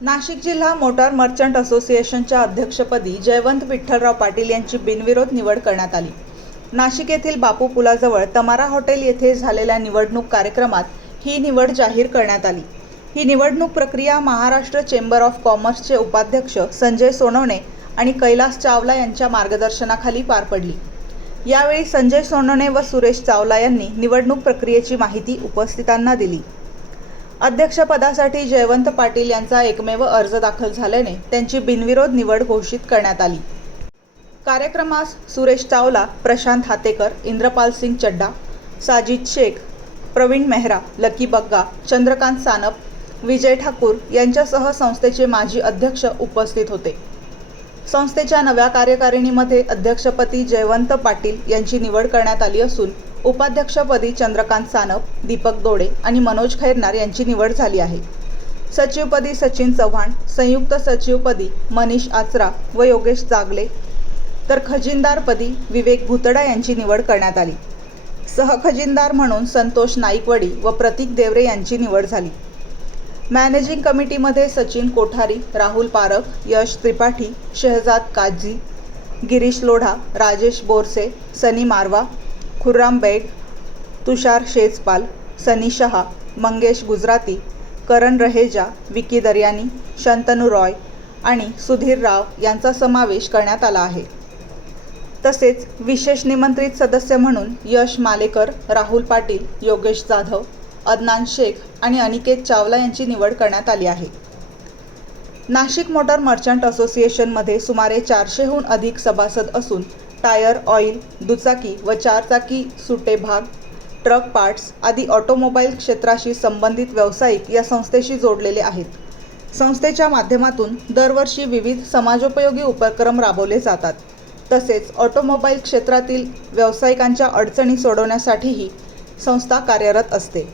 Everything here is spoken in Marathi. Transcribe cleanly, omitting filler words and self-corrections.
नाशिक जिल्हा मोटार मर्चंट असोसिएशनच्या अध्यक्षपदी जयवंत विठ्ठलराव पाटील यांची बिनविरोध निवड करण्यात आली। नाशिक येथील बापू पुलाजवळ तमारा हॉटेल येथे झालेल्या निवडणूक कार्यक्रमात ही निवड जाहीर करण्यात आली। ही निवडणूक प्रक्रिया महाराष्ट्र चेंबर ऑफ कॉमर्सचे उपाध्यक्ष संजय सोनवणे आणि कैलास चावला यांच्या मार्गदर्शनाखाली पार पडली। यावेळी संजय सोनवणे व सुरेश चावला यांनी निवडणूक प्रक्रियेची माहिती उपस्थितांना दिली। अध्यक्षपदासाठी जयवंत पाटील यांचा एकमेव अर्ज दाखल झाल्याने त्यांची बिनविरोध निवड घोषित करण्यात आली। कार्यक्रमास सुरेश चावला, प्रशांत हातेकर, इंद्रपाल सिंग चड्डा, साजिद शेख, प्रवीण मेहरा, लकी बग्गा, चंद्रकांत सानप, विजय ठाकूर यांच्यासह संस्थेचे माजी अध्यक्ष उपस्थित होते। संस्थेच्या नव्या कार्यकारिणीमध्ये अध्यक्षपदी जयवंत पाटील यांची निवड करण्यात आली असून उपाध्यक्षपदी चंद्रकांत सानप, दीपक दोडे आणि मनोज खैरनार यांची निवड झाली आहे। सचिवपदी सचिन चव्हाण, संयुक्त सचिवपदी मनीष आचरा व योगेश जागले, तर खजिनदारपदी विवेक भुतडा यांची निवड करण्यात आली। सहखजिनदार म्हणून संतोष नाईकवडी व प्रतीक देवरे यांची निवड झाली। मॅनेजिंग कमिटीमध्ये सचिन कोठारी, राहुल पारख, यश त्रिपाठी, शहजाद काझी, गिरीश लोढा, राजेश बोरसे, सनी मारवा, खुर्राम बेग, तुषार शेजपाल, सनी शहा, मंगेश गुजराती, करण रहेजा, विकी दर्यानी, शंतनू रॉय आणि सुधीर राव यांचा समावेश करण्यात आला आहे। तसेच विशेष निमंत्रित सदस्य म्हणून यश मालेकर, राहुल पाटील, योगेश जाधव, अदनान शेख आणि अनिकेत चावला यांची निवड करण्यात आली आहे। नाशिक मोटार मर्चंट असोसिएशनमध्ये सुमारे 400हून अधिक सभासद असून टायर, ऑइल, दुचाकी व चारचाकी सुटे भाग, ट्रक पार्ट्स आदी ऑटोमोबाईल क्षेत्राशी संबंधित व्यावसायिक या संस्थेशी जोडलेले आहेत। संस्थेच्या माध्यमातून दरवर्षी विविध समाजोपयोगी उपक्रम राबवले जातात। तसेच ऑटोमोबाईल क्षेत्रातील व्यावसायिकांच्या अडचणी सोडवण्यासाठीही संस्था कार्यरत असते।